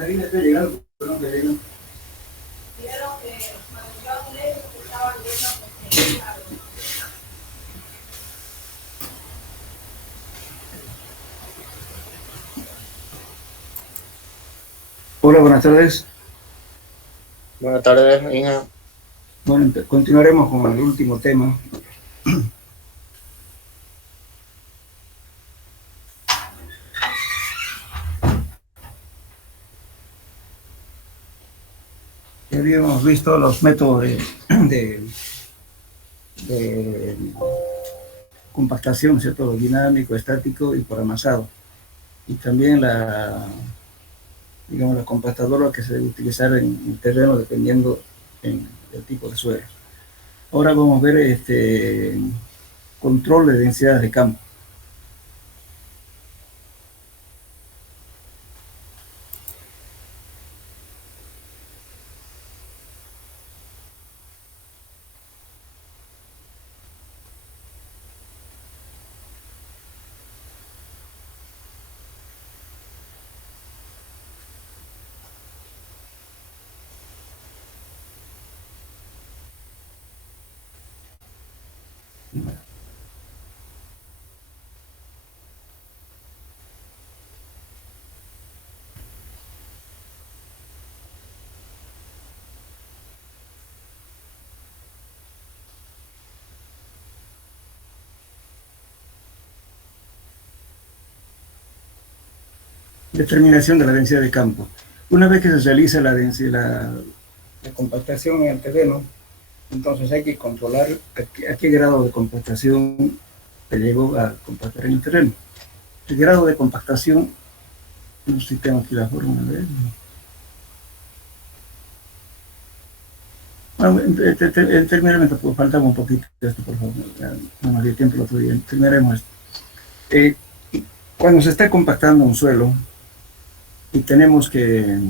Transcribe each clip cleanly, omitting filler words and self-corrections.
Marina está llegando, pero no te llegan. Hola, buenas tardes. Buenas tardes, Inga. Bueno, continuaremos con el último tema. Ya habíamos visto los métodos de compactación, ¿cierto? Lo dinámico, estático y por amasado. Y también la compactadora que se debe utilizar en terreno dependiendo del tipo de suelo. Ahora vamos a ver control de densidades de campo. Determinación de la densidad de campo. Una vez que se realiza la compactación en el terreno, entonces hay que controlar a qué grado de compactación se llegó a compactar en el terreno. El grado de compactación, no sé si tengo aquí la fórmula de él. Bueno, terminaremos, pues, faltaba un poquito de esto, por favor. No nos dio tiempo el otro día. Terminaremos esto. Cuando se está compactando un suelo y tenemos que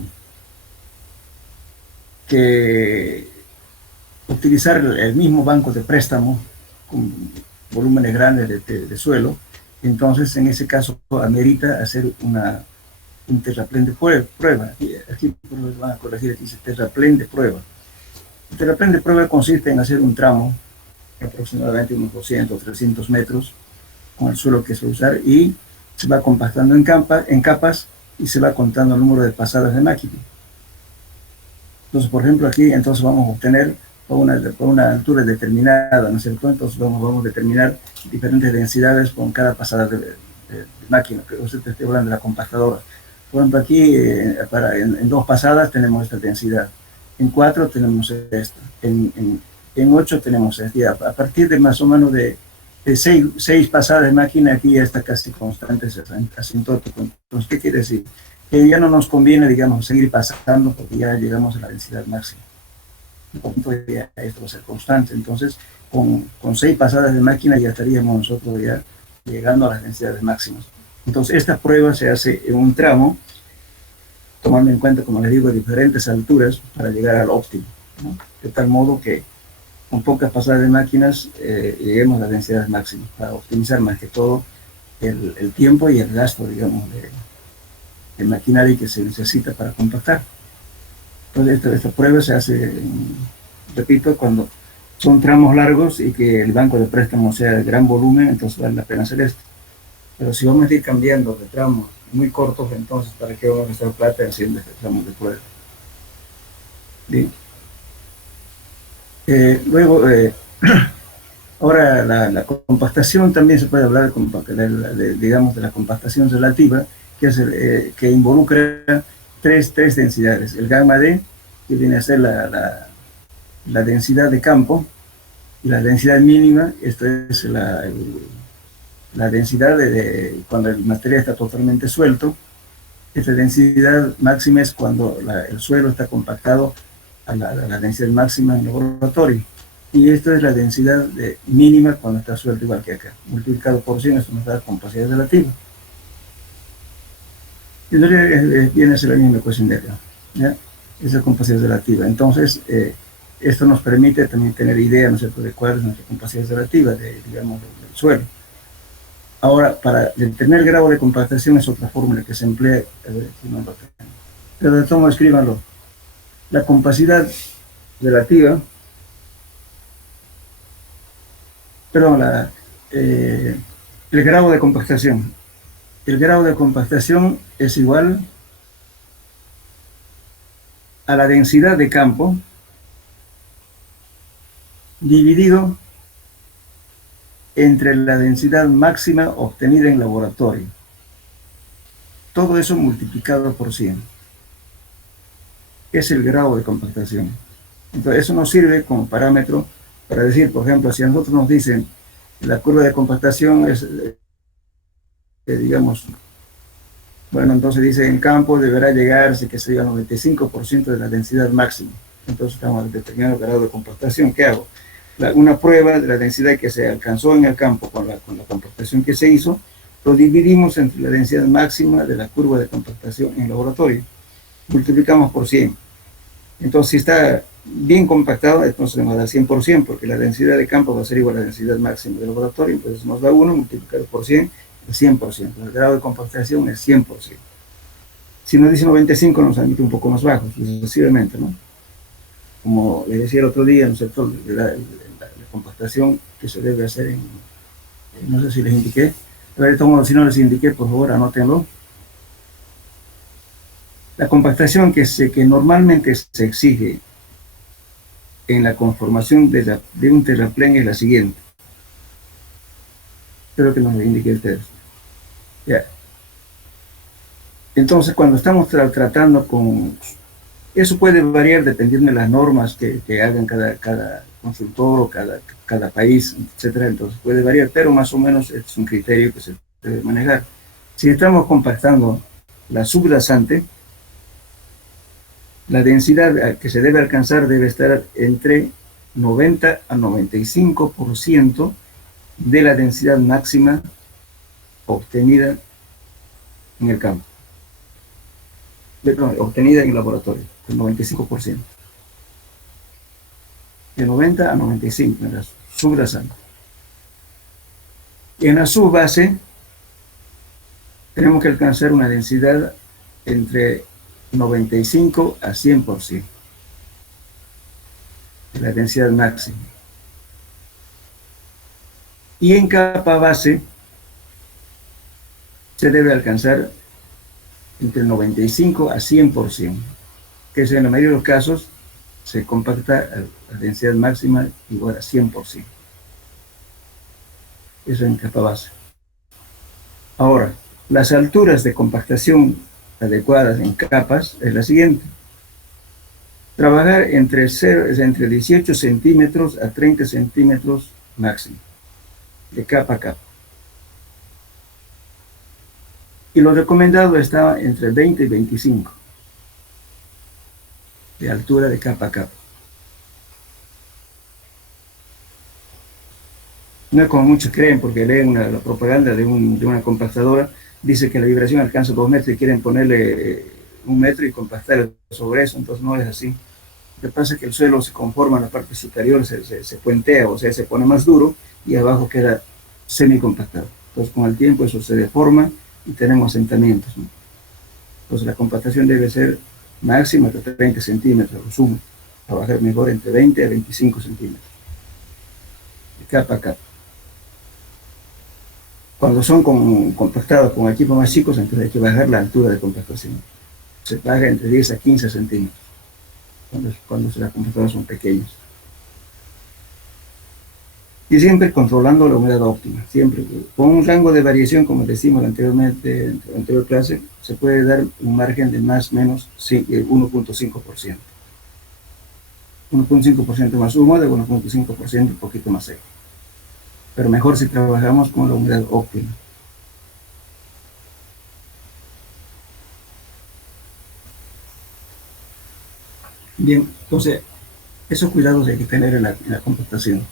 utilizar el mismo banco de préstamo con volúmenes grandes de suelo, entonces en ese caso amerita hacer un terraplén de prueba. Aquí van a corregir, dice terraplén de prueba. El terraplén de prueba consiste en hacer un tramo aproximadamente unos 200 o 300 metros con el suelo que se va a usar y se va compactando en capas y se va contando el número de pasadas de máquina. Entonces, por ejemplo, aquí entonces vamos a obtener por una altura determinada, ¿no es cierto? Entonces vamos a determinar diferentes densidades con cada pasada de máquina, que usted esté hablando de la compactadora. Por ejemplo, aquí en 2 pasadas tenemos esta densidad, en 4 tenemos esta, en 8 tenemos esta. A partir de más o menos de 6 pasadas de máquina, aquí ya está casi constante ese asintótico. Entonces, ¿qué quiere decir? Que ya no nos conviene, digamos, seguir pasando porque ya llegamos a la densidad máxima. Ya esto va a ser constante. Entonces, con 6 pasadas de máquina ya estaríamos nosotros ya llegando a las densidades máximas. Entonces, esta prueba se hace en un tramo, tomando en cuenta, como les digo, diferentes alturas para llegar al óptimo, ¿no? De tal modo que con pocas pasadas de máquinas lleguemos a las densidades máximas para optimizar más que todo el tiempo y el gasto, digamos, de maquinaria que se necesita para compactar. Entonces esta prueba se hace, repito, cuando son tramos largos y que el banco de préstamo sea de gran volumen, entonces vale la pena hacer esto. Pero si vamos a ir cambiando de tramos muy cortos, entonces ¿para qué vamos a gastar plata haciendo este tramo de prueba? Bien. Luego, ahora la compactación también se puede hablar digamos, de la compactación relativa, que involucra tres densidades, el gamma D, que viene a ser la densidad de campo, y la densidad mínima, esto es la densidad cuando el material está totalmente suelto. Esta densidad máxima es cuando el suelo está compactado a la densidad máxima en el laboratorio. Y esto es la densidad mínima cuando está suelto, igual que acá. Multiplicado por 100, eso nos da compacidad relativa. Y en realidad viene a ser la misma ecuación de acá, ¿ya? Esa es compacidad relativa. Entonces, esto nos permite también tener idea, ¿no es cierto?, de cuál es nuestra compacidad relativa, digamos, del suelo. Ahora, para determinar el grado de compactación es otra fórmula que se emplea, a ver si no lo tengo. Pero de todo modo, escríbanlo. La compacidad relativa, perdón, el grado de compactación. El grado de compactación es igual a la densidad de campo dividido entre la densidad máxima obtenida en laboratorio. Todo eso multiplicado por 100. Es el grado de compactación. Entonces, eso nos sirve como parámetro para decir, por ejemplo, si a nosotros nos dicen que la curva de compactación es, digamos, bueno, entonces dice en campo deberá llegarse, que se al 95% de la densidad máxima. Entonces estamos determinando el grado de compactación. ¿Qué hago? Una prueba de la densidad que se alcanzó en el campo con la compactación que se hizo, lo dividimos entre la densidad máxima de la curva de compactación en el laboratorio. Multiplicamos por 100. Entonces, si está bien compactado, entonces nos da 100%, porque la densidad de campo va a ser igual a la densidad máxima del laboratorio. Entonces nos da 1 multiplicado por 100, es 100%. El grado de compactación es 100%. Si nos dice 95, nos admite un poco más bajo, sucesivamente, ¿no? Como les decía el otro día, ¿no es cierto?, la compactación que se debe hacer no sé si les indiqué, pero si no les indiqué, por favor, anótenlo. La compactación que normalmente se exige en la conformación de un terraplén es la siguiente. Espero que nos lo indique ustedes. Ya. Entonces, cuando estamos tratando con... Eso puede variar dependiendo de las normas que hagan cada consultor o cada país, etcétera. Entonces puede variar, pero más o menos es un criterio que se debe manejar. Si estamos compactando la subrasante, la densidad que se debe alcanzar debe estar entre 90 a 95% de la densidad máxima obtenida en el campo. Obtenida en el laboratorio, el 95%. De 90 a 95 en la subrasante. Y en la subbase tenemos que alcanzar una densidad entre 95 a 100% de la densidad máxima. Y en capa base se debe alcanzar entre 95 a 100%, que es en la mayoría de los casos se compacta a la densidad máxima igual a 100%. Eso en capa base. Ahora, las alturas de compactación adecuadas en capas es la siguiente. Trabajar entre 18 centímetros a 30 centímetros máximo, de capa a capa. Y lo recomendado está entre 20 y 25 de altura de capa a capa. No es como muchos creen, porque leen la propaganda de una compactadora, dice que la vibración alcanza 2 metros y quieren ponerle 1 metro y compactar sobre eso. Entonces no es así. Lo que pasa es que el suelo se conforma en la parte superior, se puentea, o sea, se pone más duro y abajo queda semi-compactado. Entonces con el tiempo eso se deforma y tenemos asentamientos, ¿no? Entonces la compactación debe ser máxima de 30 centímetros, lo sumo. Trabajar mejor entre 20 a 25 centímetros. De capa a capa. Cuando son compactados con equipos más chicos, entonces hay que bajar la altura de compactación. Se baja entre 10 a 15 centímetros, cuando las compactadoras son pequeños. Y siempre controlando la humedad óptima, siempre. Con un rango de variación, como decimos anteriormente, en la anterior clase, se puede dar un margen de más o menos 1.5%. 1.5% más húmedo, 1.5% un poquito más seco. Pero mejor si trabajamos con la humedad óptima. Bien, entonces, esos cuidados hay que tener en la compactación.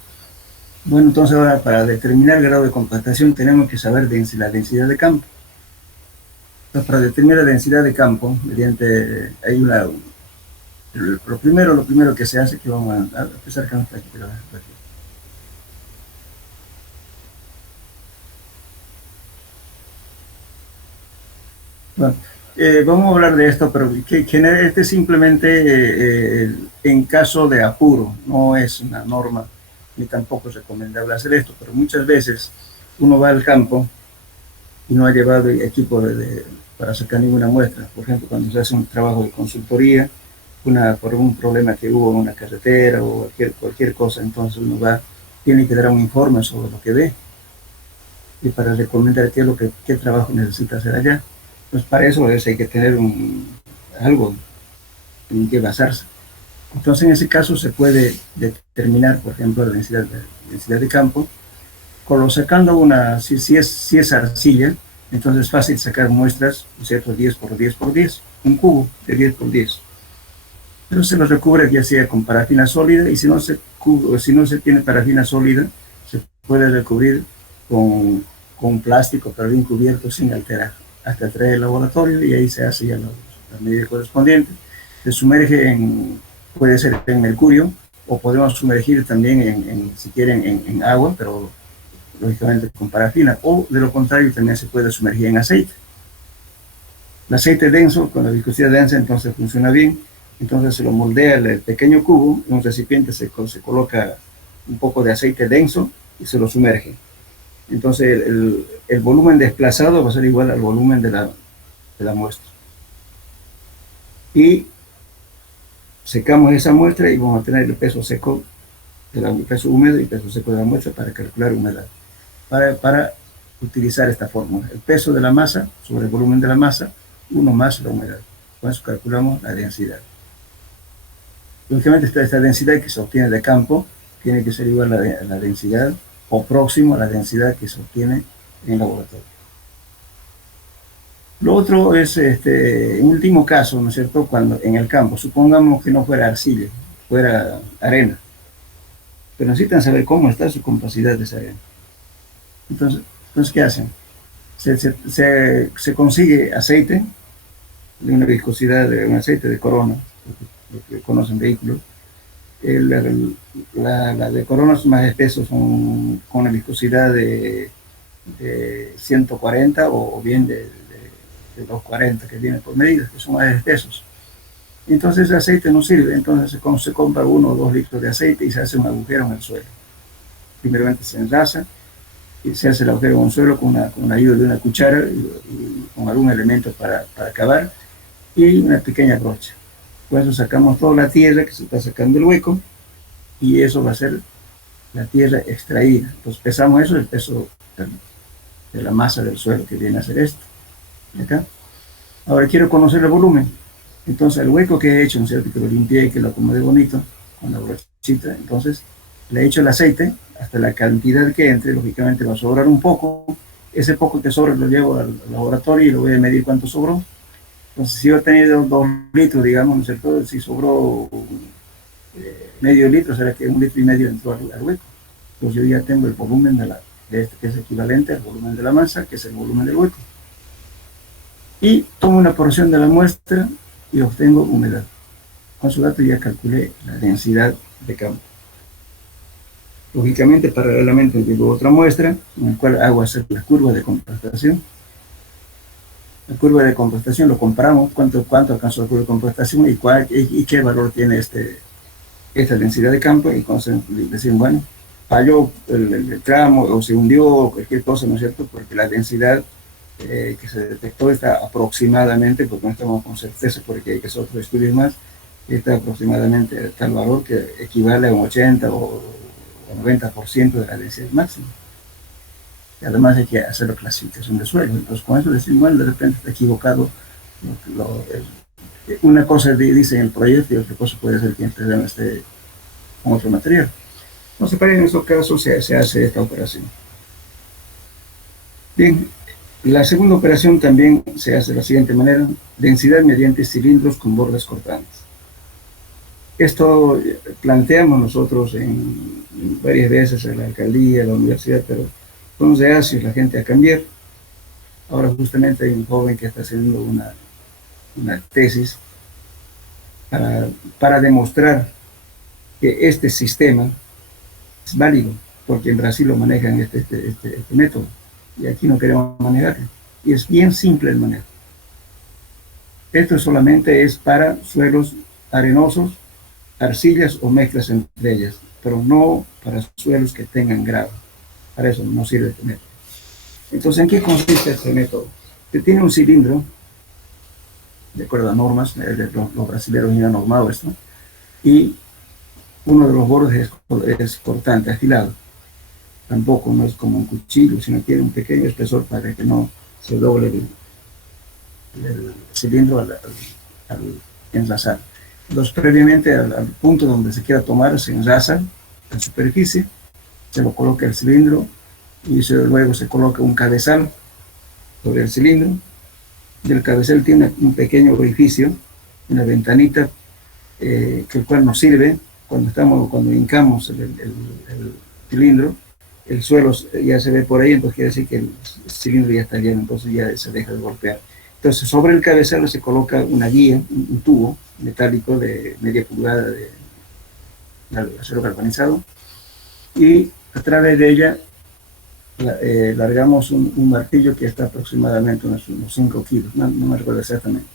Bueno, entonces ahora para determinar el grado de compactación tenemos que saber la densidad de campo. Entonces, para determinar la densidad de campo, mediante, hay lo primero que se hace es que vamos a empezar con esta aquí. Bueno, vamos a hablar de esto, pero este simplemente en caso de apuro, no es una norma, ni tampoco es recomendable hacer esto, pero muchas veces uno va al campo y no ha llevado equipo para sacar ninguna muestra. Por ejemplo, cuando se hace un trabajo de consultoría, por un problema que hubo en una carretera o cualquier cosa, entonces uno tiene que dar un informe sobre lo que ve y para recomendar qué trabajo necesita hacer allá. Pues para eso hay que tener algo en que basarse. Entonces, en ese caso se puede determinar, por ejemplo, la densidad de campo, sacando si es arcilla, entonces es fácil sacar muestras, ¿cierto? 10 por 10 por 10, un cubo de 10 por 10. Pero se lo recubre ya sea con parafina sólida, y si no se tiene parafina sólida, se puede recubrir con plástico, pero bien cubierto, sin alterar, hasta traer el laboratorio, y ahí se hace ya la medida correspondiente. Se sumerge puede ser en mercurio, o podemos sumergir también si quieren en agua, pero lógicamente con parafina, o de lo contrario también se puede sumergir en aceite. El aceite denso, con la viscosidad densa, entonces funciona bien. Entonces se lo moldea el pequeño cubo, en un recipiente se coloca un poco de aceite denso y se lo sumerge. Entonces el volumen desplazado va a ser igual al volumen de la muestra. Y secamos esa muestra y vamos a tener el peso seco, el peso húmedo y el peso seco de la muestra para calcular humedad. Para utilizar esta fórmula, el peso de la masa sobre el volumen de la masa, 1 más la humedad. Con eso calculamos la densidad. Lógicamente esta densidad que se obtiene de campo tiene que ser igual a la densidad o próximo a la densidad que se obtiene en laboratorio. Lo otro es, en último caso, ¿no es cierto?, cuando en el campo, supongamos que no fuera arcilla, fuera arena, pero necesitan saber cómo está su compacidad de esa arena. Entonces ¿qué hacen? Se consigue aceite de una viscosidad de un aceite de Corona, lo que conocen vehículos. La de Coronas más espesos son con una viscosidad de 140 o bien de 240 que viene por medidas, que son más espesos. Entonces ese aceite no sirve, entonces se compra 1 o 2 litros de aceite y se hace un agujero en el suelo. Primeramente se enlaza y se hace el agujero en el suelo con la ayuda de una cuchara y con algún elemento para cavar y una pequeña brocha. Por eso sacamos toda la tierra que se está sacando el hueco y eso va a ser la tierra extraída. Entonces pesamos eso, el peso de la masa del suelo que viene a ser esto. ¿Acá? Ahora quiero conocer el volumen. Entonces el hueco que he hecho, ¿no es cierto?, que lo limpié y que lo acomodé bonito con la brochita, entonces le he hecho el aceite hasta la cantidad que entre. Lógicamente va a sobrar un poco. Ese poco que sobra lo llevo al laboratorio y lo voy a medir cuánto sobró. Entonces si yo he tenido 2 litros, digamos, ¿no es cierto?, si sobró medio litro, será que 1,5 litros entró al hueco. Pues yo ya tengo el volumen de este, que es equivalente al volumen de la masa, que es el volumen del hueco. Y tomo una porción de la muestra y obtengo humedad. Con su dato ya calculé la densidad de campo. Lógicamente, paralelamente tengo otra muestra en la cual hago hacer la curva de compactación. La curva de compactación lo comparamos, cuánto alcanzó la curva de compactación y qué valor tiene esta densidad de campo, y entonces decimos, bueno, falló el tramo o se hundió o cualquier cosa, ¿no es cierto?, porque la densidad que se detectó está aproximadamente, porque no estamos con certeza porque hay que hacer otros estudios más, está aproximadamente a tal valor que equivale a un 80 o 90% de la densidad máxima. Y además hay que hacer la clasificación de suelo. Entonces con eso decimos, bueno, de repente está equivocado. Una cosa dice en el proyecto y otra cosa puede ser que el terreno esté con otro material. Entonces, en esos casos se hace esta operación. Bien, la segunda operación también se hace de la siguiente manera: densidad mediante cilindros con bordes cortantes. Esto planteamos nosotros varias veces en la alcaldía, en la universidad, pero somos reacios la gente a cambiar. Ahora justamente hay un joven que está haciendo una tesis para demostrar que este sistema es válido, porque en Brasil lo manejan este método, y aquí no queremos manejarlo. Y es bien simple el manejo. Esto solamente es para suelos arenosos, arcillas o mezclas entre ellas, pero no para suelos que tengan grava. Para eso no sirve este método. Entonces, ¿en qué consiste este método? Que tiene un cilindro, de acuerdo a normas, los brasileños ya han normado esto, y uno de los bordes es cortante, afilado. Tampoco no es como un cuchillo, sino tiene un pequeño espesor para que no se doble el cilindro al enlazar. Entonces, previamente al punto donde se quiera tomar, se enlaza la superficie, se lo coloca el cilindro, y luego se coloca un cabezal sobre el cilindro, y el cabezal tiene un pequeño orificio, una ventanita, que el cual nos sirve cuando hincamos el cilindro. El suelo ya se ve por ahí, entonces quiere decir que el cilindro ya está lleno, entonces ya se deja de golpear. Entonces, sobre el cabezal se coloca una guía, un tubo metálico de media pulgada de acero galvanizado, y a través de ella largamos un martillo que está aproximadamente unos 5 kilos, no me recuerdo exactamente.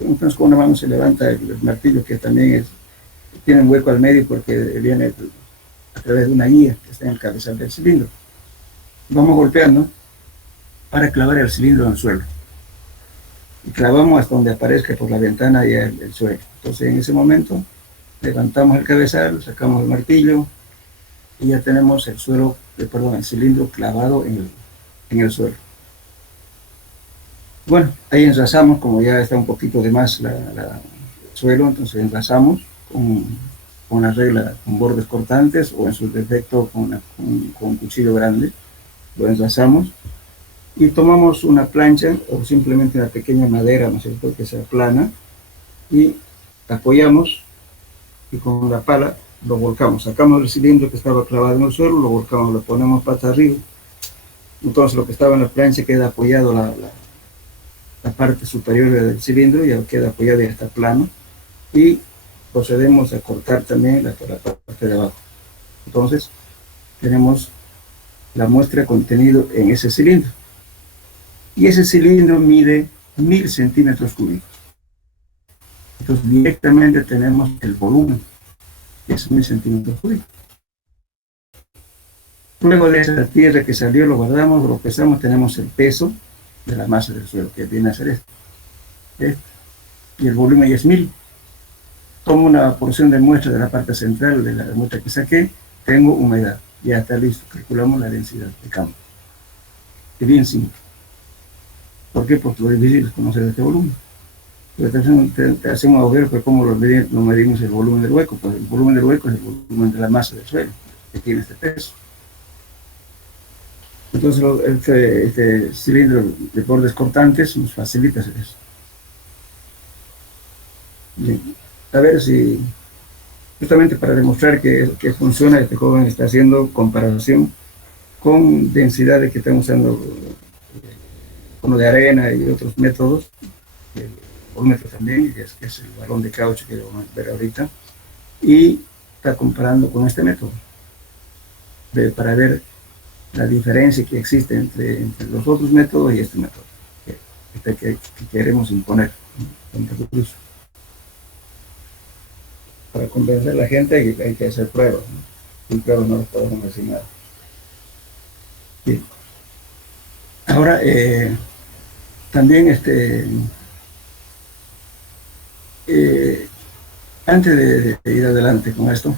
Entonces, con una mano se levanta el martillo, que también tiene un hueco al medio porque viene a través de una guía que está en el cabezal del cilindro. Vamos golpeando para clavar el cilindro en el suelo. Y clavamos hasta donde aparezca por la ventana ya el suelo. Entonces, en ese momento, levantamos el cabezal, sacamos el martillo, y ya tenemos el cilindro clavado en el suelo. Bueno, ahí enlazamos, como ya está un poquito de más el suelo, entonces enlazamos con una regla con bordes cortantes, o en su defecto con un cuchillo grande. Lo enlazamos y tomamos una plancha o simplemente una pequeña madera, ¿no es cierto?, que sea plana, y apoyamos, y con la pala lo volcamos, sacamos el cilindro que estaba clavado en el suelo, lo volcamos, lo ponemos patas arriba. Entonces lo que estaba en la plancha queda apoyado, la parte superior del cilindro ya queda apoyada y está plano, y procedemos a cortar también la parte de abajo. Entonces tenemos la muestra contenido en ese cilindro, y ese cilindro mide 1000 centímetros cúbicos. Entonces directamente tenemos el volumen, que es 1000 centímetros cúbicos. Luego de esa tierra que salió, lo guardamos, lo pesamos, tenemos el peso de la masa del suelo, que viene a ser esto. Y el volumen ya es 1000. Tomo una porción de muestra de la parte central de la muestra que saqué, tengo humedad, ya está listo, calculamos la densidad de campo. Es bien simple. ¿Por qué? Porque lo difícil es conocer este volumen. Te hacemos agujero, pero ¿cómo lo medimos el volumen del hueco? Pues el volumen del hueco es el volumen de la masa del suelo, que tiene este peso. Entonces este cilindro de bordes cortantes nos facilita hacer eso. Bien. A ver si, justamente para demostrar que funciona, este joven está haciendo comparación con densidades que están usando, como de arena y otros métodos, el volúmetro también, que es el balón de caucho que vamos a ver ahorita, y está comparando con este método, para ver la diferencia que existe entre los otros métodos y este método, que queremos imponer en el uso. Para convencer a la gente hay que hacer pruebas, ¿no? Sin pruebas no les podemos decir nada. Bien. Ahora, también antes de ir adelante con esto,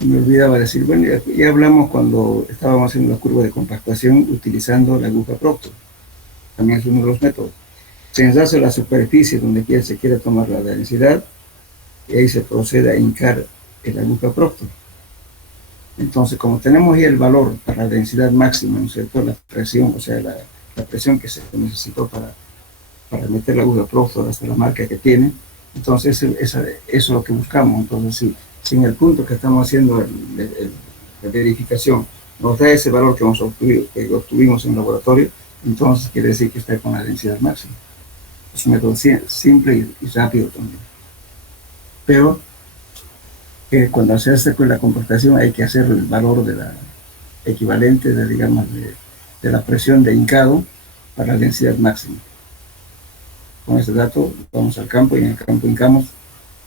me olvidaba decir, bueno, ya hablamos cuando estábamos haciendo la curva de compactación utilizando la aguja Proctor. También es uno de los métodos. Se enlaza la superficie donde se quiere tomar la densidad, y ahí se procede a hincar el aguja Proctor. Entonces, como tenemos ya el valor para la densidad máxima, ¿no es cierto? La presión, o sea, la presión que se necesitó para meter la aguja Proctor hasta la marca que tiene, entonces eso es lo que buscamos. Entonces, si en el punto que estamos haciendo la verificación nos da ese valor que obtuvimos en el laboratorio, entonces quiere decir que está con la densidad máxima. Es un método simple y rápido también. Pero cuando se hace con la compactación hay que hacer el valor de la equivalente de, digamos, de la presión de hincado para la densidad máxima. Con ese dato vamos al campo y en el campo hincamos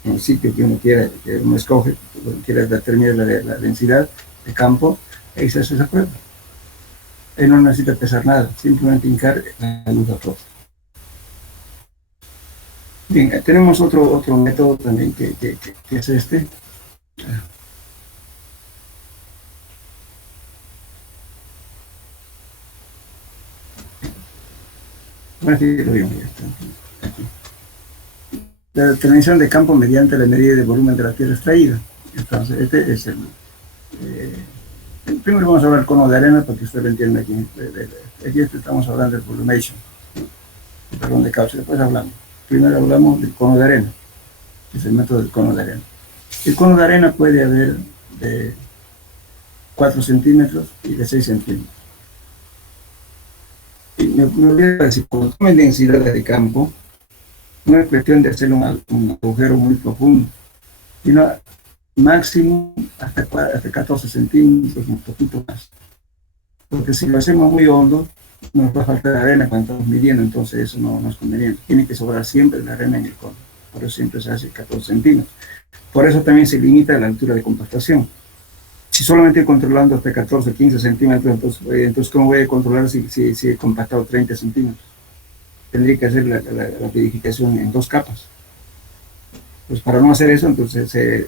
en el sitio que uno quiera, que uno escoge, donde quiera determinar la densidad de campo, ahí se hace esa prueba. Ahí no necesita pesar nada, simplemente hincar la aguja Proctor. Bien, tenemos otro método también que es este. La determinación de campo mediante la medida de volumen de la tierra extraída. Entonces, este es primero vamos a hablar del cono de arena para que usted lo entienda aquí. Aquí estamos hablando del volumation, perdón, de caucho. Después hablamos. Primero hablamos del cono de arena, que es el método del cono de arena. El cono de arena puede haber de 4 centímetros y de 6 centímetros. Y me olvidé decir, cuando tomen densidades de campo, no es cuestión de hacer un agujero muy profundo, sino máximo hasta 14 centímetros, un poquito más. Porque si lo hacemos muy hondo, nos va a faltar arena cuando estamos midiendo, entonces eso no es conveniente. Tiene que sobrar siempre la arena en el cono, por eso siempre se hace 14 centímetros. Por eso también se limita la altura de compactación. Si solamente controlando hasta 14, 15 centímetros, entonces ¿cómo voy a controlar si he compactado 30 centímetros? Tendría que hacer la verificación en 2 capas. Pues para no hacer eso, entonces se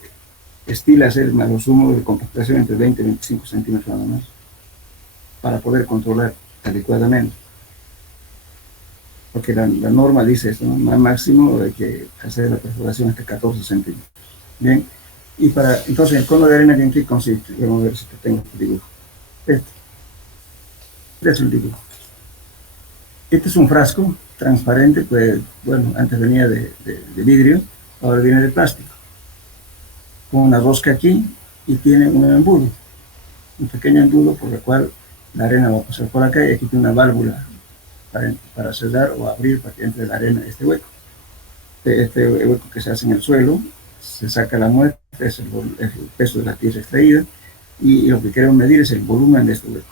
estila hacer más lo sumo de compactación entre 20 y 25 centímetros nada más, para poder controlar adecuadamente. Porque la norma dice eso, ¿no? Máximo hay que hacer la perforación hasta 14 centímetros. Bien, y entonces el cono de arena, ¿en qué consiste? Vamos a ver si te tengo el dibujo. Este es el dibujo. Este es un frasco transparente, pues bueno, antes venía de vidrio, ahora viene de plástico, con una rosca aquí y tiene un embudo, un pequeño embudo por el cual la arena va a pasar por acá, y aquí tiene una válvula para cerrar o abrir para que entre la arena a este hueco. Este hueco que se hace en el suelo, se saca la muestra, es el peso de la tierra extraída, y lo que queremos medir es el volumen de este hueco.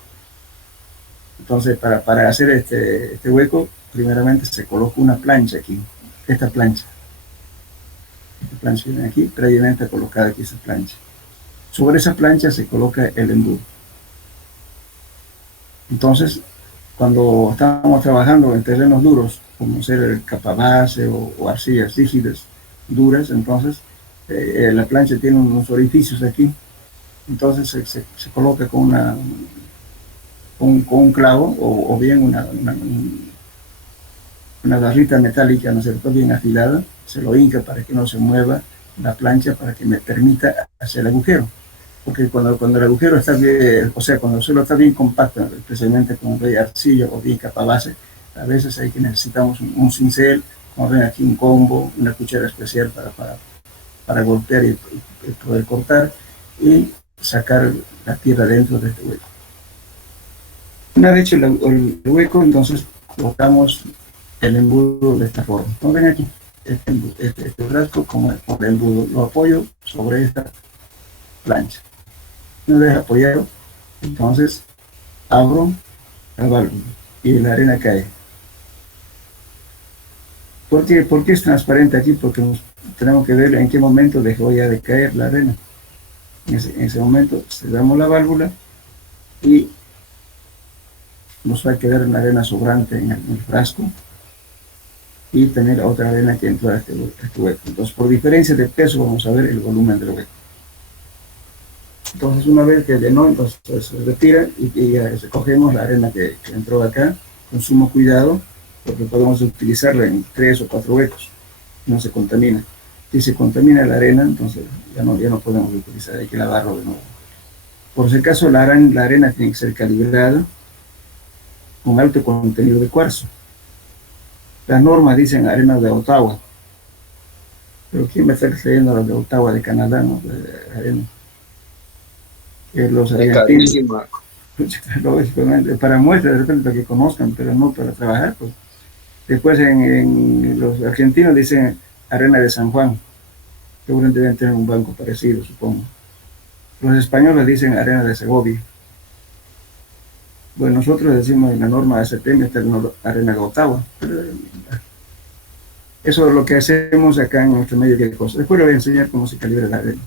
Entonces, para hacer este hueco, primeramente se coloca una plancha aquí, esta plancha viene aquí, previamente colocada aquí esa plancha. Sobre esa plancha se coloca el embudo. Entonces, cuando estamos trabajando en terrenos duros, como ser el capabase o arcillas rígidas, duras, entonces la plancha tiene unos orificios aquí, entonces se coloca con un clavo o bien una barrita metálica, ¿no es cierto?, bien afilada, se lo hinca para que no se mueva la plancha, para que me permita hacer el agujero. Porque cuando el agujero está bien, o sea, cuando el suelo está bien compacto, especialmente con arcilla o bien capa base, a veces hay que necesitamos un cincel, como ven aquí, un combo, una cuchara especial para golpear y poder cortar y sacar la tierra dentro de este hueco. Una vez hecho el hueco, entonces colocamos el embudo de esta forma. Como ven aquí, este frasco como el embudo, lo apoyo sobre esta plancha. Una vez apoyado, entonces abro la válvula y la arena cae. ¿Por qué es transparente aquí? Porque tenemos que ver en qué momento dejó ya de caer la arena. En ese momento cerramos la válvula y nos va a quedar una arena sobrante en el frasco y tener otra arena que entró a este hueco. Entonces, por diferencia de peso, vamos a ver el volumen del hueco. Entonces, una vez que llenó, entonces se retira y ya recogemos la arena que entró acá con sumo cuidado, porque podemos utilizarla en 3 o 4 huecos, no se contamina. Si se contamina la arena, entonces ya no podemos utilizar, hay que lavarlo de nuevo. Por si acaso, la arena tiene que ser calibrada con alto contenido de cuarzo. Las normas dicen arena de Ottawa, pero ¿quién va a estar leyendo las de Ottawa de Canadá, no? De arena. Los argentinos, lógicamente, para muestras, de repente, para que conozcan, pero no para trabajar, pues. Después los argentinos dicen arena de San Juan, seguramente deben tener un banco parecido, supongo. Los españoles dicen arena de Segovia. Bueno, nosotros decimos en la norma ASTM está arena de Ottawa, pero eso es lo que hacemos acá en nuestro medio de cosas. Después les voy a enseñar cómo se calibra la arena.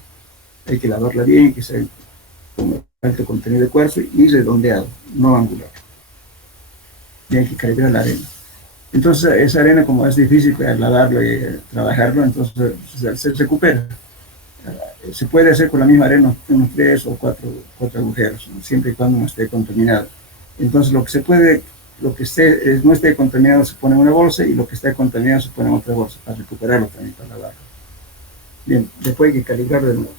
Hay que lavarla bien, que sea con alto contenido de cuarzo y redondeado, no angular. Y hay que calibrar la arena. Entonces, esa arena, como es difícil lavarlo y trabajarlo, entonces se recupera. Se puede hacer con la misma arena unos 3 o 4 agujeros, ¿no? Siempre y cuando no esté contaminado. Entonces, lo que no esté contaminado se pone en una bolsa y lo que esté contaminado se pone en otra bolsa para recuperarlo también, para lavarlo. Bien, después hay que calibrar de nuevo.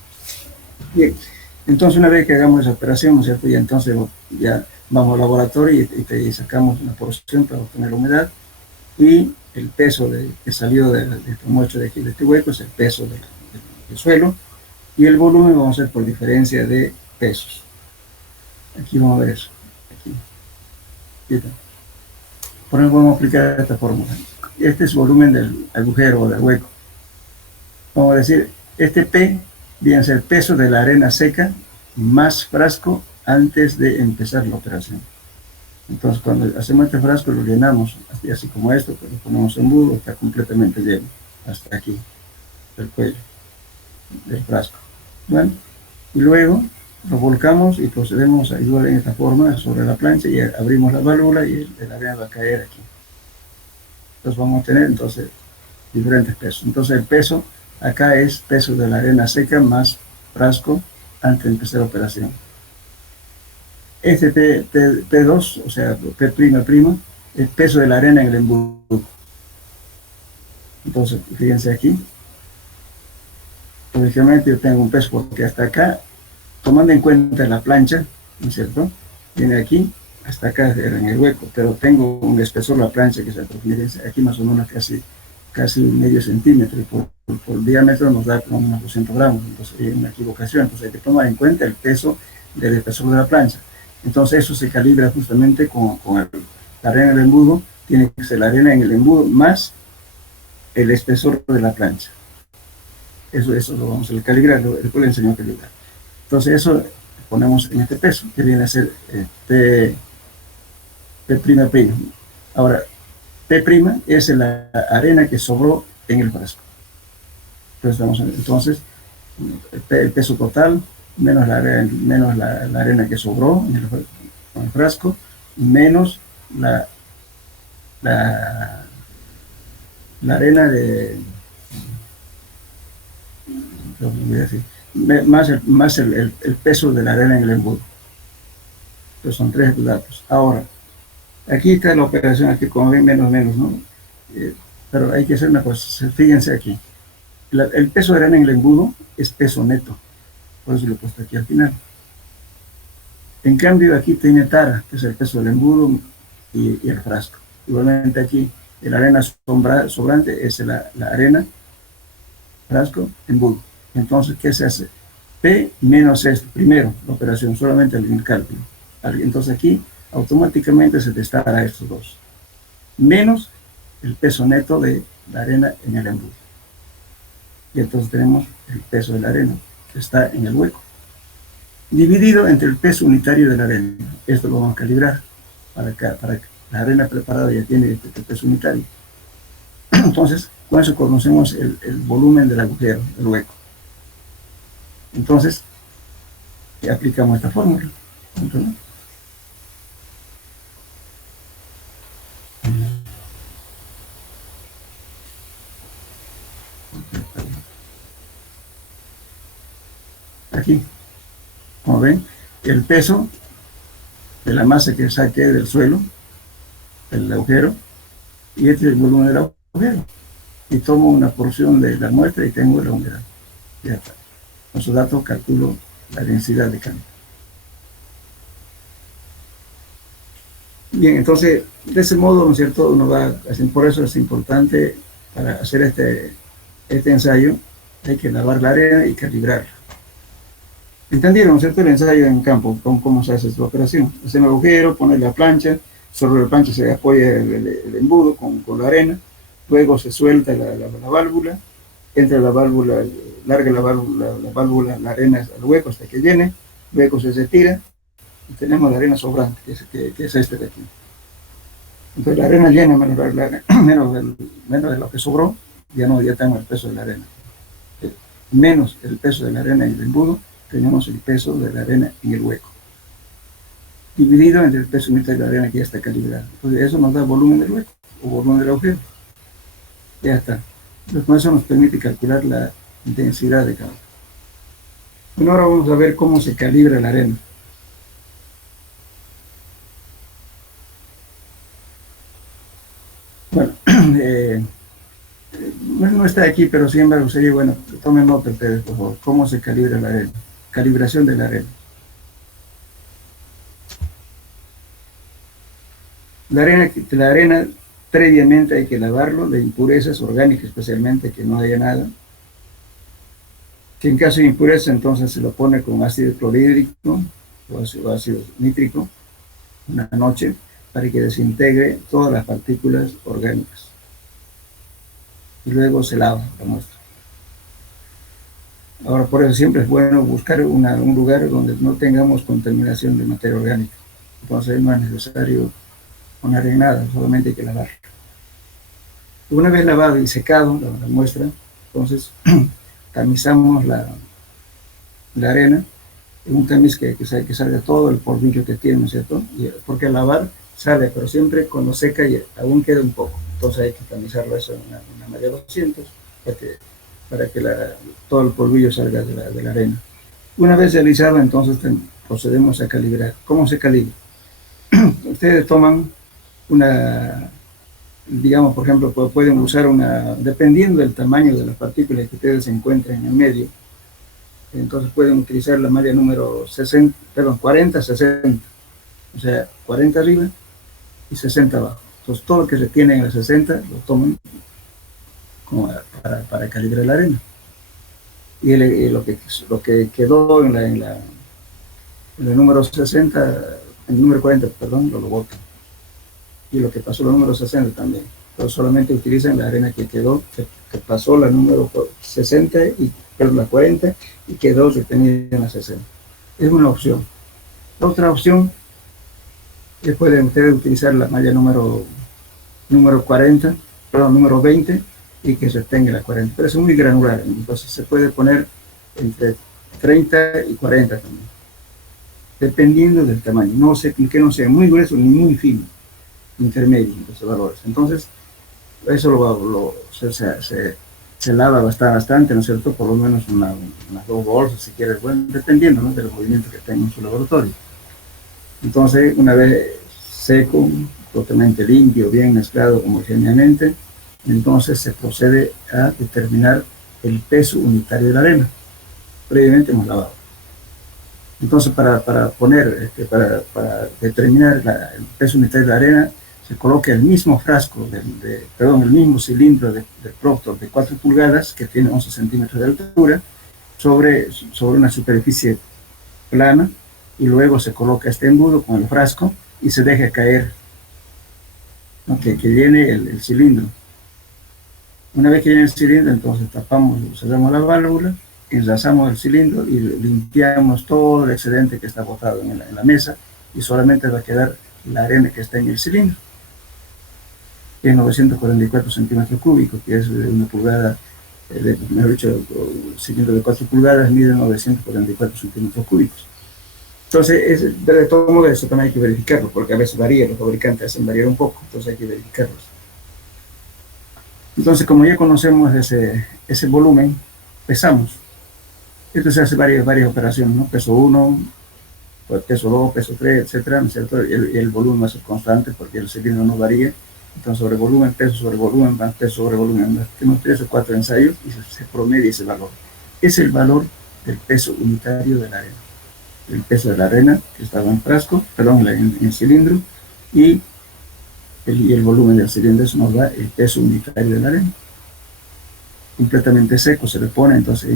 Bien, entonces una vez que hagamos esa operación, ¿no es cierto? Y entonces ya vamos al laboratorio y sacamos una porción para obtener la humedad. Y el peso que salió de esta muestra de aquí, de este hueco, es el peso del suelo, y el volumen vamos a hacer por diferencia de pesos. Aquí vamos a ver eso. Aquí. Por ejemplo, vamos a aplicar esta fórmula. Este es el volumen del agujero o del hueco. Vamos a decir, este P viene a ser el peso de la arena seca más frasco antes de empezar la operación. Entonces, cuando hacemos este frasco, lo llenamos, así como esto, pues lo ponemos en embudo, está completamente lleno, hasta aquí, del cuello del frasco. Bueno, y luego lo volcamos y procedemos a ayudar en esta forma sobre la plancha y abrimos la válvula y la arena va a caer aquí. Entonces vamos a tener entonces diferentes pesos. Entonces el peso acá es peso de la arena seca más frasco antes de empezar la operación. Este P2, o sea, P', es peso de la arena en el embudo. Entonces, fíjense aquí. Lógicamente yo tengo un peso porque hasta acá, tomando en cuenta la plancha, ¿no es cierto? Viene aquí, hasta acá en el hueco, pero tengo un espesor de la plancha que se profundidad aquí más o menos casi medio centímetro, y por diámetro nos da como unos 200 gramos, entonces hay una equivocación, entonces hay que tomar en cuenta el peso del espesor de la plancha. Entonces eso se calibra justamente con la arena del embudo, tiene que ser la arena en el embudo más el espesor de la plancha. Eso lo vamos a calibrar, después le enseño a calibrar. Entonces eso ponemos en este peso, que viene a ser P'. Ahora, P' es la arena que sobró en el frasco. Entonces el peso total menos la arena que sobró en el frasco, menos la arena más el peso de la arena en el embudo. Entonces son 3 datos. Ahora, aquí está la operación, aquí como ven menos, ¿no? Pero hay que hacer una cosa, fíjense aquí. El peso de arena en el embudo es peso neto, por eso lo he puesto aquí al final. En cambio aquí tiene tara, que es el peso del embudo y el frasco. Igualmente aquí la arena sobrante es la arena, frasco, embudo. Entonces, ¿qué se hace? P menos esto, primero la operación, solamente el cálculo. Entonces aquí automáticamente se destara estos dos, menos el peso neto de la arena en el embudo. Y entonces tenemos el peso de la arena que está en el hueco, dividido entre el peso unitario de la arena. Esto lo vamos a calibrar para que la arena preparada ya tiene este peso unitario. Entonces, con eso conocemos el volumen del agujero, del hueco. Entonces, aplicamos esta fórmula. ¿Entonces? Aquí, como ven, el peso de la masa que saqué del suelo, del agujero, y este es el volumen del agujero. y tomo una porción de la muestra y tengo la humedad. Ya está. Con esos datos calculo la densidad de campo. Bien, entonces, de ese modo, ¿no es cierto?, uno va, por eso es importante para hacer este ensayo, hay que lavar la arena y calibrarla. ¿Entendieron, no es cierto?, el ensayo en campo, cómo se hace esta operación? Hacer un agujero, poner la plancha, sobre la plancha se apoya el embudo con la arena, luego se suelta la válvula, entra la válvula, larga la válvula, la arena al hueco hasta que llene, luego se retira, y tenemos la arena sobrante, que es este de aquí. Entonces la arena llena menos de lo que sobró, ya tenemos el peso de la arena. Menos el peso de la arena en el embudo, tenemos el peso de la arena en el hueco, dividido entre el peso unitario de la arena que ya está calibrado. Entonces eso nos da volumen del hueco, o volumen del agujero. Ya está. Entonces con eso nos permite calcular la densidad de campo. Bueno, ahora vamos a ver cómo se calibra la arena. Bueno, no está aquí, pero sin embargo sería bueno, tomen nota ustedes, por favor, cómo se calibra la arena. Calibración de la arena. La arena previamente hay que lavarlo de impurezas orgánicas, especialmente que no haya nada. Que en caso de impureza, entonces se lo pone con ácido clorhídrico o ácido nítrico una noche para que desintegre todas las partículas orgánicas. Y luego se lava la muestra. Ahora, por eso siempre es bueno buscar un lugar donde no tengamos contaminación de materia orgánica. Entonces no es necesario poner en nada, solamente hay que lavar. Una vez lavado y secado la muestra, entonces tamizamos la arena, en un tamiz que salga todo el polvillo que tiene, ¿no es cierto? Porque al lavar sale, pero siempre cuando seca y aún queda un poco. Entonces hay que tamizarlo eso en una María 200 para que todo el polvillo salga de la arena. Una vez realizado, entonces procedemos a calibrar. ¿Cómo se calibra? Ustedes toman digamos, por ejemplo, pueden usar dependiendo del tamaño de las partículas que ustedes encuentren en el medio, entonces pueden utilizar la malla número 40-60, o sea, 40 arriba y 60 abajo. Entonces todo lo que se tiene en la 60 lo toman como para calibrar la arena. Y lo que quedó en el número 60, en el número 40, perdón, lo botan. Y lo que pasó el número 60 también. Entonces solamente utilizan la arena que quedó, que pasó la número 60, perdón, la 40, y quedó retenida en la 60. Es una opción. La otra opción es pueden ustedes utilizar la malla número 40, perdón, número 20, y que se tenga la 40. Pero es muy granular, entonces se puede poner entre 30 y 40 también, dependiendo del tamaño. No sé que no sea muy grueso ni muy fino, intermedio, esos valores. Entonces, eso se lava bastante, ¿no es cierto? Por lo menos unas 2 bolsas, si quieres, bueno, dependiendo, ¿no?, de los movimientos que tenga en su laboratorio. Entonces, una vez seco, totalmente limpio, bien mezclado homogéneamente, entonces se procede a determinar el peso unitario de la arena. Previamente hemos lavado. Entonces, para determinar el peso unitario de la arena, se coloca el mismo frasco, el mismo cilindro de Proctor de 4 pulgadas, que tiene 11 centímetros de altura, sobre una superficie plana, y luego se coloca este embudo con el frasco y se deja caer, ¿no?, que llene el cilindro. Una vez que llene el cilindro, entonces cerramos la válvula, enlazamos el cilindro y limpiamos todo el excedente que está botado en la mesa, y solamente va a quedar la arena que está en el cilindro, que es 944 centímetros cúbicos, que es de una pulgada, mejor dicho, el cilindro de 4 pulgadas mide 944 centímetros cúbicos. Entonces, de todo modo, eso también hay que verificarlo, porque a veces varía, los fabricantes hacen variar un poco, entonces hay que verificarlos. Entonces, como ya conocemos ese volumen, pesamos. Esto se hace varias operaciones, ¿no? Peso 1, peso 2, peso 3, etcétera, ¿no es cierto? Y el volumen va a ser constante porque el cilindro no varía, Entonces, sobre volumen, peso sobre volumen, más peso sobre volumen. Tenemos 3 o 4 ensayos y se promedia ese valor. Es el valor del peso unitario de la arena. El peso de la arena que estaba en frasco, perdón, en el cilindro, y el volumen del cilindro, eso nos da el peso unitario de la arena. Completamente seco se le pone, entonces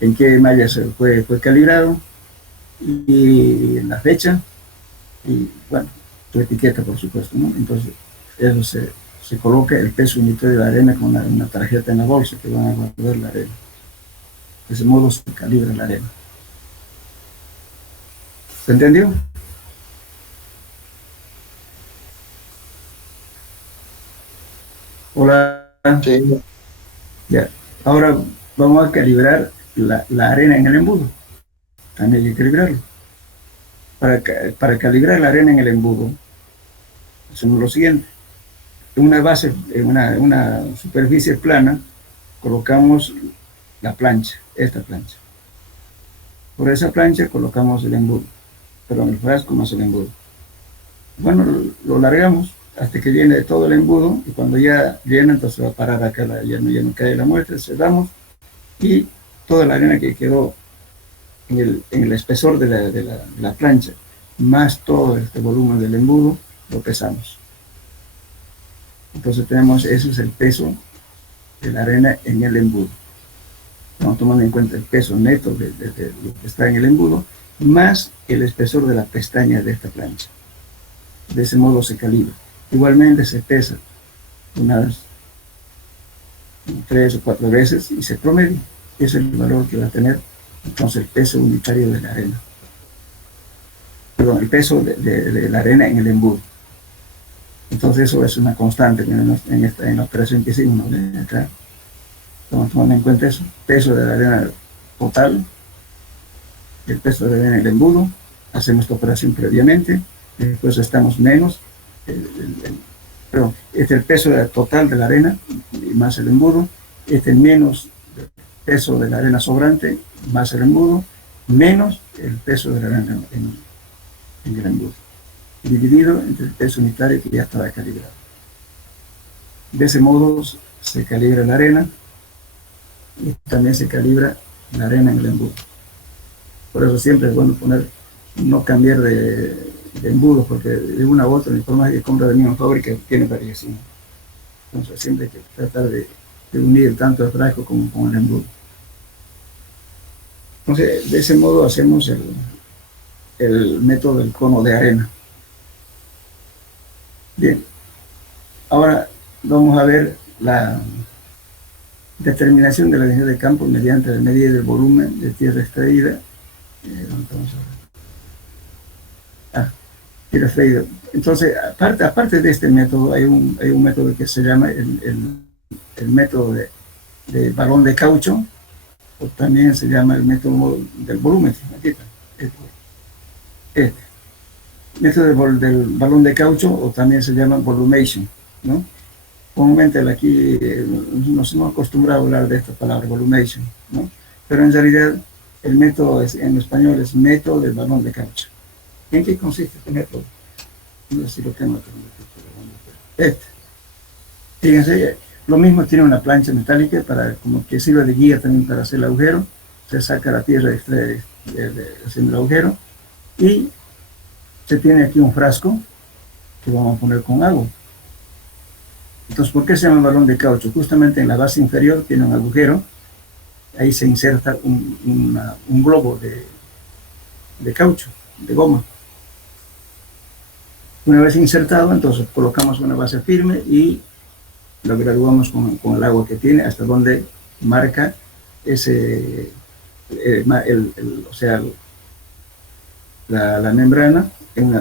en qué malla fue calibrado, y la fecha, y bueno, tu etiqueta, por supuesto, ¿no? Entonces, eso se coloca el peso unitario de la arena con una tarjeta en la bolsa que van a guardar la arena. De ese modo se calibra la arena. ¿Se entendió? Hola. Sí. Ya. Ahora vamos a calibrar la arena en el embudo. También hay que calibrarlo. Para calibrar la arena en el embudo, hacemos lo siguiente. En una base, en una superficie plana, colocamos la plancha, esta plancha. Por esa plancha colocamos el embudo, perdón, el frasco más el embudo. Bueno, lo largamos hasta que llene todo el embudo, y cuando ya llena, entonces va a parar acá, ya no cae la muestra, cerramos, y toda la arena que quedó en el espesor de la plancha, más todo este volumen del embudo, lo pesamos. Entonces tenemos, eso es el peso de la arena en el embudo. Estamos tomando en cuenta el peso neto de lo que está en el embudo, más el espesor de la pestaña de esta plancha. De ese modo se calibra. Igualmente se pesa unas 3 o 4 veces y se promedia. Ese es el valor que va a tener entonces el peso unitario de la arena. Perdón, el peso de la arena en el embudo. Entonces eso es una constante en la operación que hicimos, ¿no? Acá estamos tomando en cuenta eso. Peso de la arena total, el peso de la arena en el embudo. Hacemos esta operación previamente, después estamos menos, perdón, este es el peso total de la arena y más el embudo, menos el peso de la arena sobrante más el embudo, menos el peso de la arena en el embudo, dividido entre el peso unitario que ya estaba calibrado. De ese modo se calibra la arena, y también se calibra la arena en el embudo. Por eso siempre es bueno no cambiar de embudo, porque de una u otra, por más que compra de misma fábrica, tiene variación. Entonces siempre hay que tratar de unir tanto el frasco como el embudo. Entonces, de ese modo hacemos el método del cono de arena. Bien, ahora vamos a ver la determinación de la densidad de campo mediante la medida del volumen de tierra extraída. Tierra extraída. Entonces, aparte de este método, hay un método que se llama el método de balón de caucho, o también se llama el método del volumen. Aquí está. Este. Método del balón de caucho, o también se llama volumation, ¿no? Comúnmente aquí nos hemos acostumbrado a hablar de esta palabra, volumation, ¿no? Pero en realidad el método en español es método del balón de caucho. ¿En qué consiste este método? No sé si lo tengo acá. Fíjense, lo mismo, tiene una plancha metálica como que sirve de guía también para hacer el agujero. Se saca la tierra haciendo el agujero, y se tiene aquí un frasco que vamos a poner con agua. Entonces, ¿por qué se llama balón de caucho? Justamente en la base inferior tiene un agujero, ahí se inserta un globo de caucho, de goma. Una vez insertado, entonces colocamos una base firme y lo graduamos con el agua que tiene hasta donde marca ese, o sea, la membrana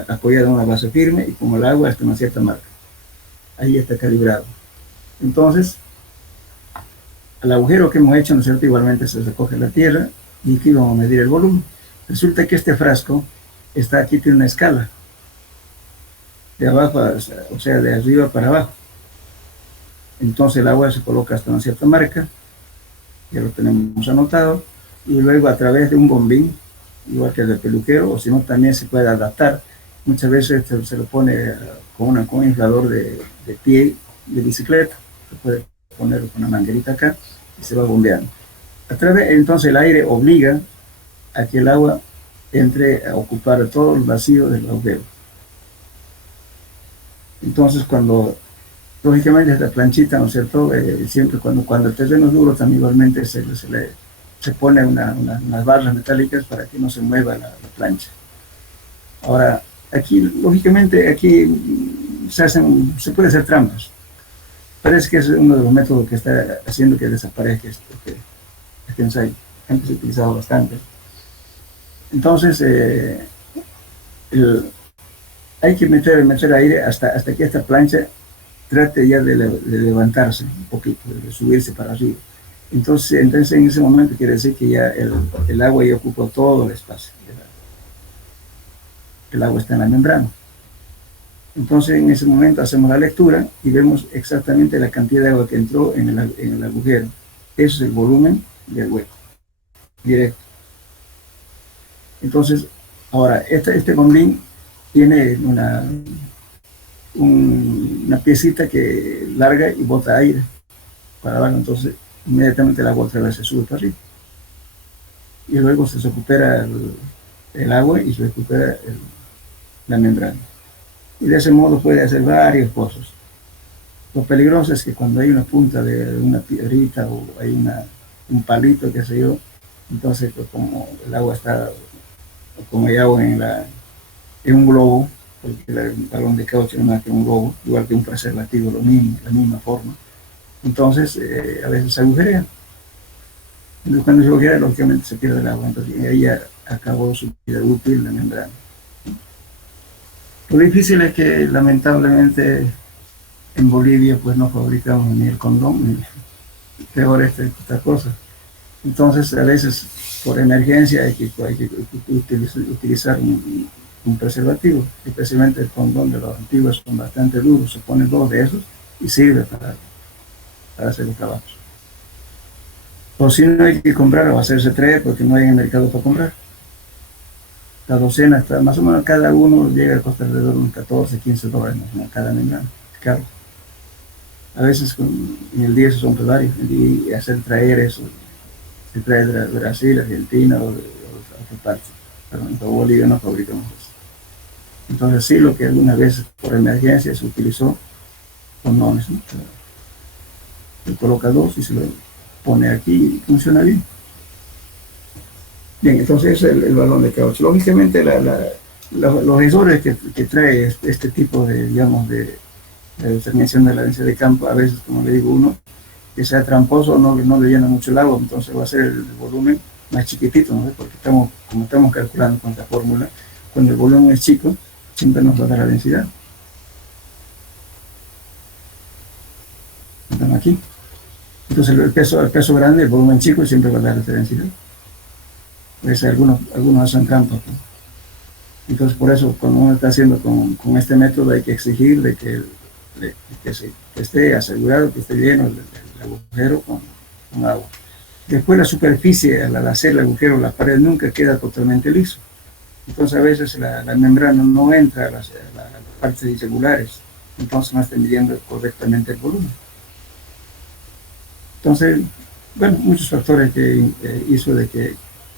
apoyada en una base firme, y con el agua hasta una cierta marca. Ahí está calibrado. Entonces, al agujero que hemos hecho, ¿no es cierto?, igualmente se recoge la tierra, y aquí vamos a medir el volumen. Resulta que este frasco aquí tiene una escala, de abajo, o sea, de arriba para abajo. Entonces el agua se coloca hasta una cierta marca, ya lo tenemos anotado, y luego a través de un bombín, igual que el del peluquero, o si no también se puede adaptar muchas veces se lo pone con un inflador de pie de bicicleta, se puede poner con una manguerita acá y se va bombeando. Entonces el aire obliga a que el agua entre a ocupar todo el vacío del agujero. Entonces lógicamente esta planchita, ¿no es cierto? Siempre cuando el terreno es duro también igualmente se pone unas barras metálicas para que no se mueva la plancha. Ahora, aquí, lógicamente, se puede hacer trampas. Parece que es uno de los métodos que está haciendo que desaparezca este ensayo. Antes se utilizaba bastante. Entonces, hay que meter aire hasta que esta plancha trate ya de levantarse un poquito, de subirse para arriba. Entonces en ese momento quiere decir que ya el agua ya ocupó todo el espacio. El agua está en la membrana. Entonces en ese momento hacemos la lectura y vemos exactamente la cantidad de agua que entró en el agujero. Ese es el volumen del hueco, directo. Entonces, ahora, este bombín tiene una piecita que larga y bota aire para abajo, entonces inmediatamente el agua otra vez se sube para arriba. Y luego se recupera el agua y se recupera la membrana. Y de ese modo puede hacer varios pozos. Lo peligroso es que cuando hay una punta de una piedrita o hay un palito, qué sé yo, entonces pues, como el agua está, como hay agua en un globo, porque el balón de caucho es más que un globo, igual que un preservativo, lo mismo, la misma forma. Entonces, a veces se agujerea. Entonces, cuando se agujera, lógicamente se pierde el agua. Entonces, ahí ya acabó su vida útil la membrana. Lo difícil es que, lamentablemente, en Bolivia, pues no fabricamos ni el condón, ni peor esta cosa. Entonces, a veces, por emergencia, hay que utilizar un preservativo, especialmente el condón de los antiguos son bastante duros, se ponen 2 de esos y sirve para hacer los trabajos. O si no hay que comprar o hacerse 3 porque no hay en el mercado para comprar. La docena está, más o menos cada uno llega a costar alrededor de unos 14, 15 dólares cada membrana, caro. A veces en el día se son varios y traer eso, se trae de Brasil, Argentina o de otras partes, pero en Bolivia no fabricamos eso. Entonces sí, lo que algunas veces por emergencia se utilizó condones, ¿no? Se coloca 2 y se lo pone aquí y funciona bien. Bien, entonces es el balón de caucho. Lógicamente los errores que trae este tipo de, digamos, de determinación de la densidad de campo, a veces, como le digo, uno que sea tramposo no le llena mucho el agua, entonces va a ser el volumen más chiquitito, ¿no? Porque como estamos calculando con esta fórmula, cuando el volumen es chico, siempre nos va a dar la densidad. Estamos aquí. Entonces el peso grande, el volumen chico, siempre va a dar esta densidad. Pues algunos hacen trampa, ¿no? Entonces por eso cuando uno está haciendo con este método hay que exigir de que esté asegurado, que esté lleno el agujero con agua. Después la superficie, al hacer el agujero, la pared nunca queda totalmente liso. Entonces a veces la membrana no entra a las partes irregulares, entonces no está midiendo correctamente el volumen. Entonces, bueno, muchos factores que hizo de que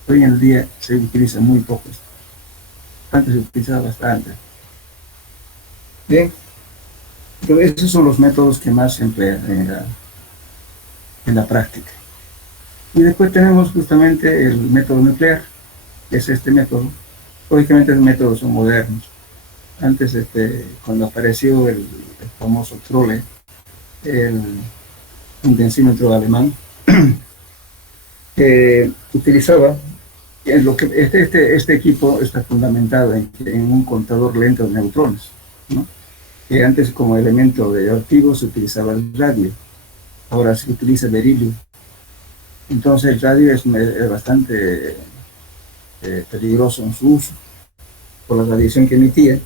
hoy en día se utiliza muy poco. Antes se utilizaba bastante. Bien, entonces esos son los métodos que más se emplean en la práctica. Y después tenemos justamente el método nuclear, que es este método. Lógicamente los métodos son modernos. Antes, cuando apareció el famoso Trolle, un densímetro alemán, utilizaba este equipo está fundamentado en un contador lento de neutrones, ¿no? Que antes como elemento de activo se utilizaba el radio, ahora se utiliza berilio. Entonces el radio es bastante peligroso en su uso por la radiación que emitía.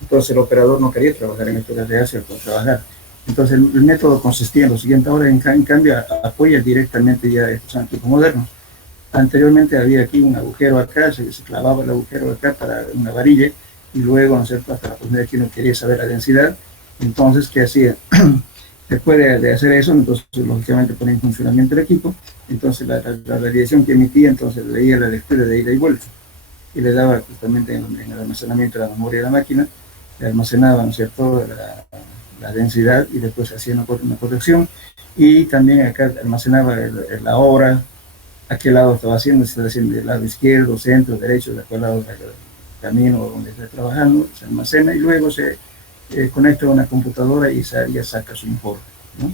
Entonces el operador no quería trabajar en esto de radiación para trabajar. Entonces el método consistía en lo siguiente. Ahora en cambio apoya directamente ya estos antiguos modernos. Anteriormente había aquí un agujero acá, se clavaba el agujero acá para una varilla y luego, ¿no es cierto?, hasta la oportunidad que uno quería saber la densidad. Entonces, ¿qué hacía? Después de hacer eso, entonces lógicamente ponía en funcionamiento el equipo, entonces la radiación que emitía, entonces leía la lectura de ida y vuelta, y le daba justamente en el almacenamiento de la memoria de la máquina, le almacenaba, ¿no es cierto?, la densidad, y después hacía una corrección, y también acá almacenaba la hora, a qué lado estaba haciendo, si estaba haciendo del lado izquierdo, centro, derecho, de qué lado del camino donde está trabajando, se almacena y luego se conecta a una computadora y ya saca su informe, ¿no?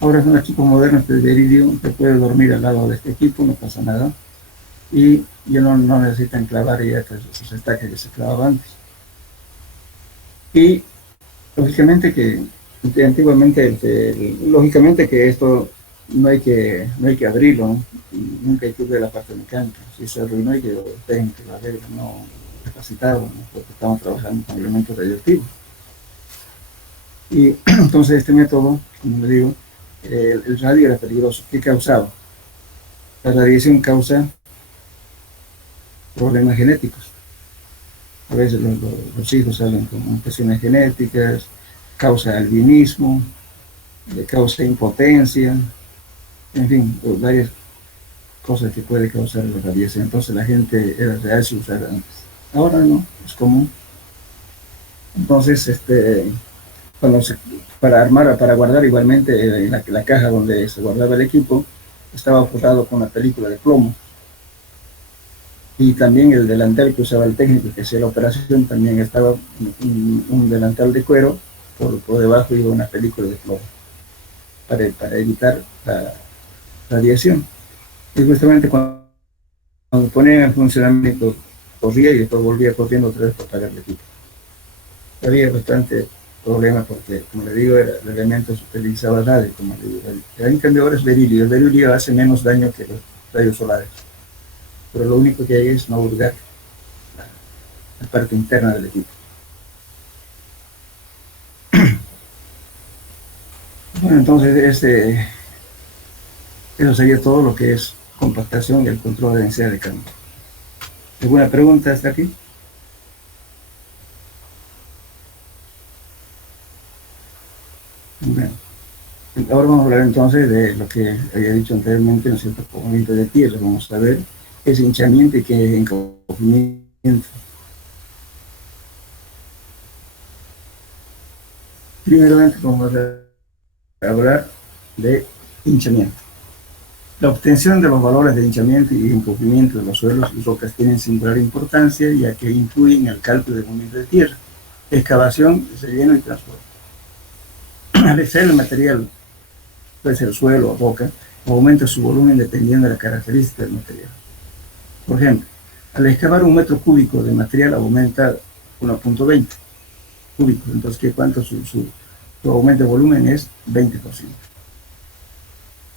Ahora son equipos modernos de Beridio, se puede dormir al lado de este equipo, no pasa nada, y ya no necesitan clavar ya esos estacas que se clavaban antes. Y lógicamente que antiguamente, lógicamente que esto no hay que abrirlo, ¿no? Nunca hay que ver la parte mecánica. Si se arruinó hay que tener que arreglo, no capacitado, ¿no? Porque estamos trabajando con elementos radioactivos. Y entonces este método, como le digo, el radio era peligroso. ¿Qué causaba? La radiación causa problemas genéticos. A veces los hijos salen con mutaciones genéticas, causa albinismo, le causa impotencia, en fin, varias cosas que puede causar la radiación. Entonces la gente era reacia a usar antes. Ahora no, es común. Entonces, para guardar igualmente en la caja donde se guardaba el equipo, estaba forrado con una película de plomo. Y también el delantal que usaba el técnico que hacía la operación también estaba un delantal de cuero, por debajo iba una película de plomo, para evitar la radiación. Y justamente cuando ponían en funcionamiento, corría y después volvía corriendo otra vez para pagar el equipo. Había bastante problema porque, como le digo, el elemento se utilizaba radio, como le digo. En cambio ahora es berilio. El berilio hace menos daño que los rayos solares, pero lo único que hay es no hurgar la parte interna del equipo. Bueno, entonces eso sería todo lo que es compactación y el control de densidad de campo. ¿Alguna pregunta hasta aquí? Bueno, ahora vamos a hablar entonces de lo que había dicho anteriormente, ¿no es cierto?, movimiento de tierra. Vamos a ver qué es hinchamiento y qué es encogimiento. Primeramente vamos a hablar de hinchamiento. La obtención de los valores de hinchamiento y encogimiento de los suelos y rocas tienen singular importancia, ya que influyen en el cálculo del movimiento de tierra, excavación, relleno y transporte. Al extraer el material, puede ser suelo o roca, aumenta su volumen dependiendo de la característica del material. Por ejemplo, al excavar 1 metro cúbico de material aumenta 1.20 cúbicos, entonces ¿cuánto su aumento de volumen? Es 20%.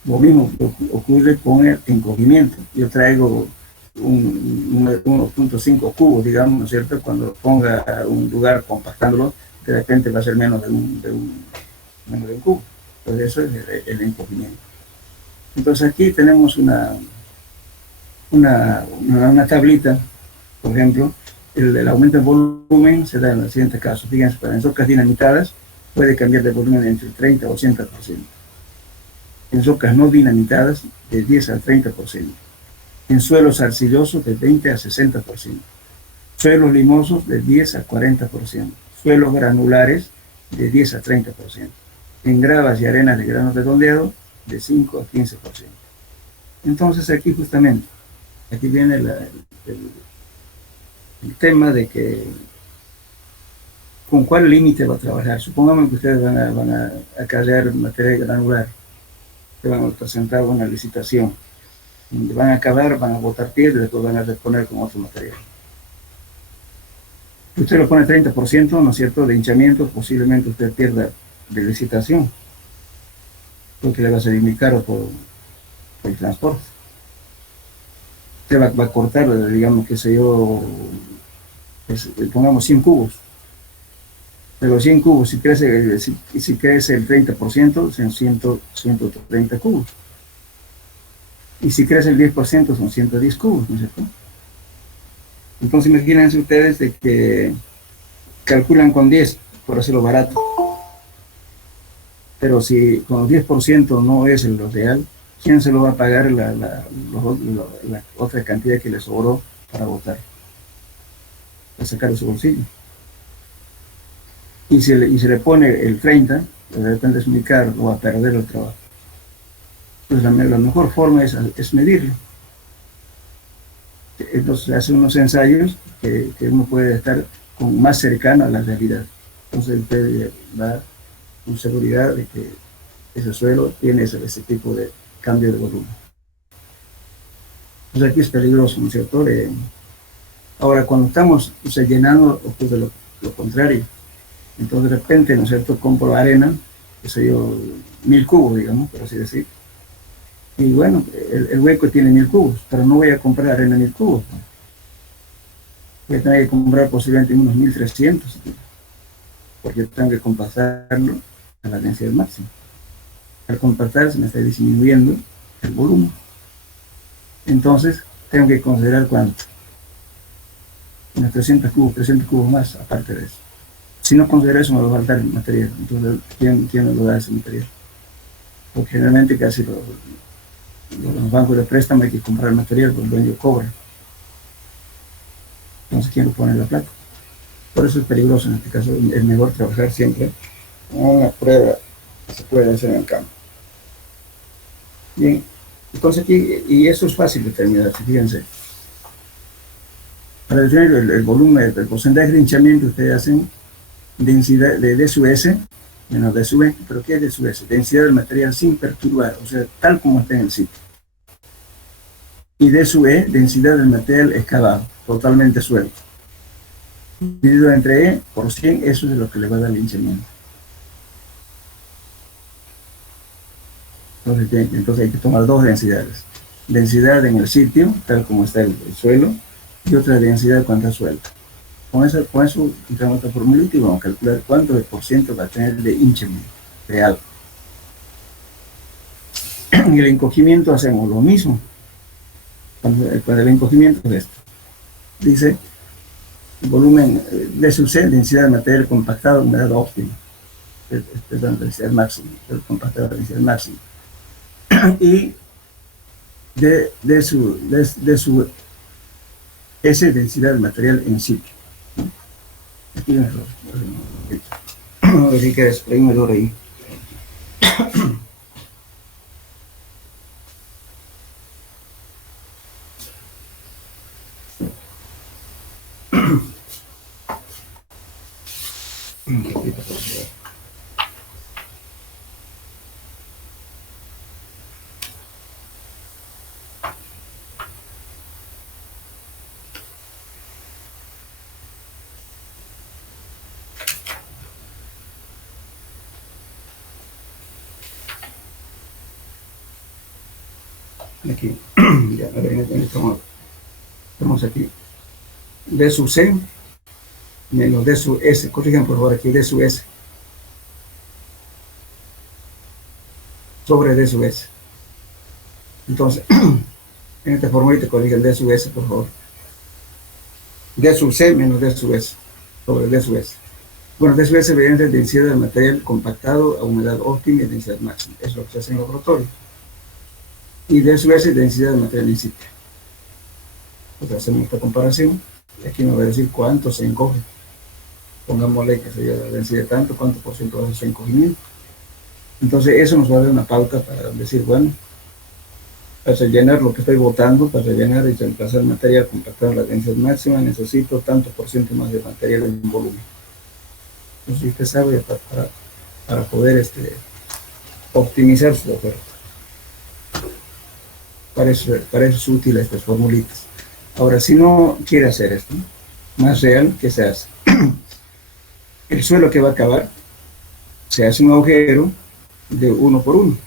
Lo mismo ocurre con el encogimiento. Yo traigo 1.5 cubos, digamos, ¿no es cierto? Cuando ponga un lugar compactándolo, de repente va a ser menos de un cubo. Entonces eso es el encogimiento. Entonces aquí tenemos una tablita, por ejemplo, el aumento de volumen se da en el siguiente caso. Fíjense, para en rocas dinamitadas puede cambiar de volumen entre el 30 o 80%. En rocas no dinamitadas de 10 al 30%. En suelos arcillosos de 20 a 60%. Suelos limosos de 10 a 40%. Suelos granulares de 10 a 30%. En gravas y arenas de grano redondeado de 5 a 15%. Entonces aquí justamente, aquí viene el tema de que con cuál límite va a trabajar. Supongamos que ustedes van a cargar material granular, que van a presentar una licitación, donde van a acabar, van a botar piedra y después van a reponer con otro material. Usted lo pone 30%, ¿no es cierto?, de hinchamiento, posiblemente usted pierda de licitación, porque le va a salir muy caro por el transporte. Usted va a cortar, digamos, que sé yo, pongamos 100 cubos. Pero 100 cubos, si crece el 30%, son 130 cubos. Y si crece el 10%, son 110 cubos, ¿no es cierto? Entonces imagínense ustedes de que calculan con 10, por hacerlo barato, pero si con el 10% no es lo real, ¿quién se lo va a pagar la otra cantidad que le sobró para votar? Para sacar de su bolsillo. Y se le pone el 30, de repente es muy caro, lo va a perder el trabajo. Entonces la mejor forma es medirlo. Entonces hace unos ensayos que uno puede estar más cercano a la realidad. Entonces usted va con seguridad de que ese suelo tiene ese tipo de cambio de volumen. Pues aquí es peligroso, ¿no es cierto? Ahora, cuando estamos llenando, pues de lo contrario, entonces de repente, ¿no es cierto?, compro arena, que sé yo, 1000 cubos, digamos, por así decir. Y bueno, el hueco tiene 1000 cubos, pero no voy a comprar arena 1000 cubos. Voy a tener que comprar posiblemente unos 1300, porque tengo que compactarlo a la densidad máxima. Al compactar se me está disminuyendo el volumen. Entonces, tengo que considerar cuánto. Unos 300 cubos más, aparte de eso. Si no considero eso, me va a faltar el material. Entonces, ¿quién me lo da ese material? Porque generalmente casi los bancos de préstamo hay que comprar material, porque el dueño cobra. Entonces, ¿quién lo pone en la plata? Por eso es peligroso en este caso. Es mejor trabajar siempre con una prueba que se puede hacer en el campo. Bien, entonces aquí, y eso es fácil de determinar, fíjense. Para definir el volumen, el porcentaje de hinchamiento, ustedes hacen densidad de D sub S menos D sub E. ¿Pero qué es D sub S? Densidad del material sin perturbar, o sea, tal como está en el sitio. Y D sub E, densidad del material excavado, totalmente suelto. Dividido entre E por 100, eso es lo que le va a dar el hinchamiento. Entonces hay que tomar dos densidades. Densidad en el sitio, tal como está el suelo, y otra densidad cuando está suelto. Con eso entramos a esta formulita y vamos a calcular cuánto de por ciento va a tener de hinchamiento real. En el encogimiento hacemos lo mismo. Para el encogimiento es esto. Dice, volumen D sub C, densidad de material compactado, humedad óptima. Esta es la densidad máxima, el compactado, la densidad máxima. Y de su S, densidad del material en sitio. Aquí hay un error. A ver si quieres, hay un error ahí. Aquí, ya, a ver, estamos aquí. D sub C menos D sub S. Corrijan por favor aquí D sub S sobre D sub S. Entonces, en esta formulita corrijan D sub S, por favor. D sub C menos D sub S sobre D sub S. Bueno, D sub S evidentemente es densidad del material compactado a humedad óptima y densidad máxima. Es lo que se hace en el laboratorio. Y D sub S es densidad del material en sitio. Entonces hacemos esta comparación. Y aquí nos va a decir cuánto se encoge. Pongámosle que sería la densidad tanto, cuánto por ciento va a ser encogimiento. Entonces eso nos va a dar una pauta para decir, bueno, para rellenar lo que estoy botando, para rellenar y reemplazar material compactado a la densidad máxima, necesito tanto por ciento más de material en volumen. Entonces usted sabe para poder optimizar su oferta. Para eso es útil estas formulitas. Ahora, si no quiere hacer esto, más real, ¿qué se hace? El suelo que va a cavar, se hace un agujero de 1 por 1,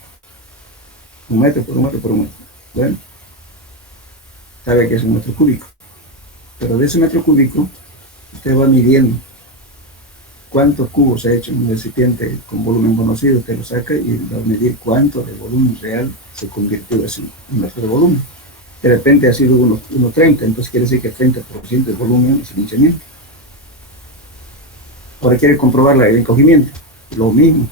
1 metro por 1 metro por 1 metro. Bueno, sabe que es 1 metro cúbico, pero de ese metro cúbico usted va midiendo cuántos cubos se ha hecho en un recipiente con volumen conocido, usted lo saca y va a medir cuánto de volumen real se convirtió en un metro de volumen. de repente ha sido 1,30, entonces quiere decir que 30% del volumen es el hinchamiento. Ahora quiere comprobar el encogimiento, lo mismo.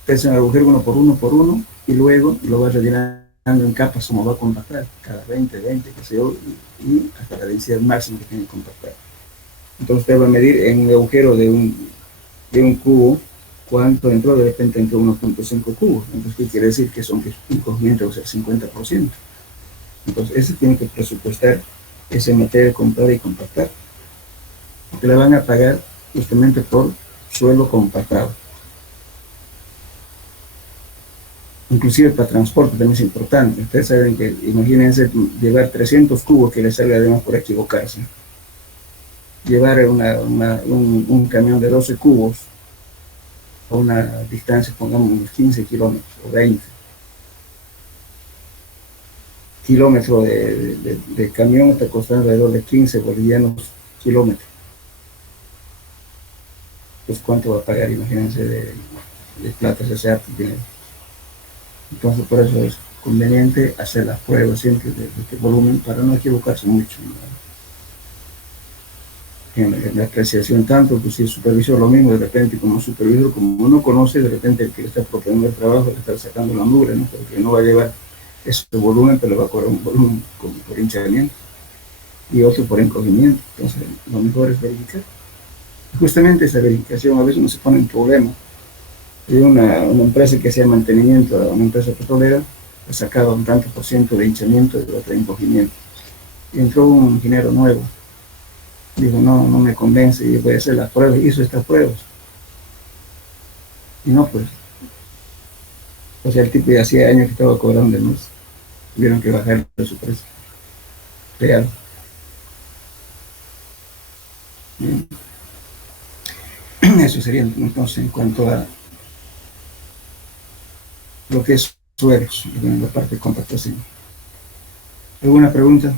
Empieza el agujero uno por uno y luego lo va rellenando en capas como va a compactar, cada 20, qué sé yo, y hasta la densidad máxima que tiene que compactar. Entonces usted va a medir en un agujero de un cubo cuánto entró, de repente entró 1,5 cubos. Entonces, ¿qué quiere decir? Que son que el encogimiento va a ser 50%. Entonces, ese tiene que presupuestar ese material, comprar y compactar. Porque le van a pagar justamente por suelo compactado. Inclusive para transporte también es importante. Ustedes saben que, imagínense, llevar 300 cubos que le salga además por equivocarse. Llevar un camión de 12 cubos a una distancia, pongamos unos 15 kilómetros o 20 kilómetros de camión, está costando alrededor de 15 bolivianos kilómetros. Pues cuánto va a pagar, imagínense, de plata ese harto dinero. Entonces por eso es conveniente hacer las pruebas siempre de este volumen para no equivocarse mucho, ¿no? En la apreciación tanto, pues si el supervisor lo mismo, de repente como supervisor, como uno conoce, de repente el que le está proponiendo el trabajo, le está sacando la mugre, ¿no? Porque no va a llevar ese volumen, pero le va a cobrar un volumen por hinchamiento y otro por encogimiento. Entonces lo mejor es verificar. Justamente esa verificación a veces no se pone en problema. Hay una empresa que hacía mantenimiento, una empresa petrolera, le sacaba un tanto por ciento de hinchamiento y otro de encogimiento. Y entró un ingeniero nuevo. Dijo, no me convence, y voy a hacer las pruebas. Hizo estas pruebas. Y no, pues. O sea, el tipo ya hacía años que estaba cobrando de más. Tuvieron que bajar de su precio real. Bien. Eso sería entonces en cuanto a lo que es suelos, en la parte de compactación. ¿Alguna pregunta?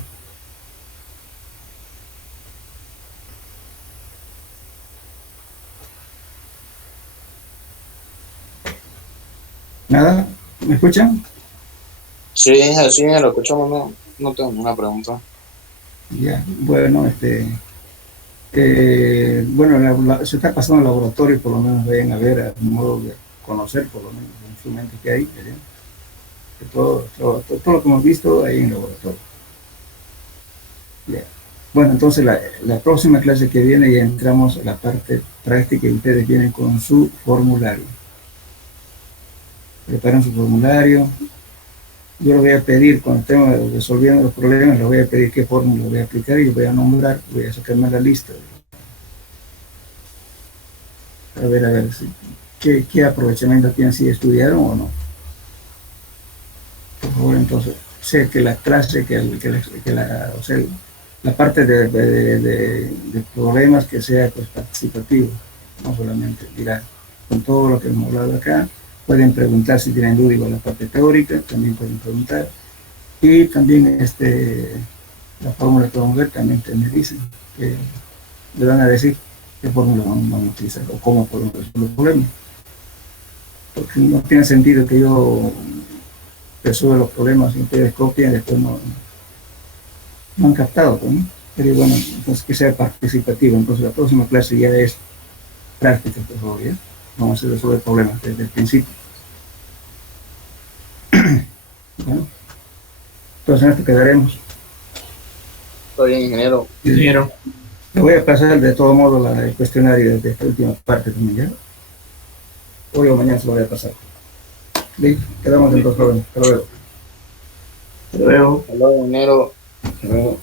¿Nada? ¿Me escuchan? Sí, lo escuchamos, no tengo ninguna pregunta. Ya, bueno, se está pasando en el laboratorio, por lo menos vayan a ver, a modo de conocer por lo menos los instrumentos que hay, ¿verdad? Que todo lo que hemos visto ahí en el laboratorio. Ya. Bueno, entonces la próxima clase que viene ya entramos a la parte práctica y ustedes vienen con su formulario. Preparan su formulario. Yo le voy a pedir, cuando estemos resolviendo los problemas, le voy a pedir qué fórmula voy a aplicar y voy a nombrar, voy a sacarme la lista. A ver, qué aprovechamiento tienen, si estudiaron o no. Por favor, entonces, sé que la clase, o sea, la parte de problemas que sea pues, participativo, no solamente dirá, con todo lo que hemos hablado acá. Pueden preguntar si tienen duda igual la parte teórica, también pueden preguntar. Y también la fórmula que vamos a ver, también me dicen que le van a decir qué fórmula vamos a utilizar o cómo podemos resolver los problemas. Porque no tiene sentido que yo resuelva los problemas y ustedes copien y después no han captado, ¿no? Pero bueno, entonces que sea participativo. Entonces la próxima clase ya es práctica, por favor, ¿ya? Vamos a resolver problemas desde el principio. Bueno, entonces en esto quedaremos. Está bien, ingeniero. Ingeniero. Le voy a pasar de todo modo el cuestionario de esta última parte también, ¿ya? Hoy o mañana se lo voy a pasar. Listo, quedamos en dos problemas. Hasta luego. Hasta luego. Hasta luego, ingeniero. Hasta luego.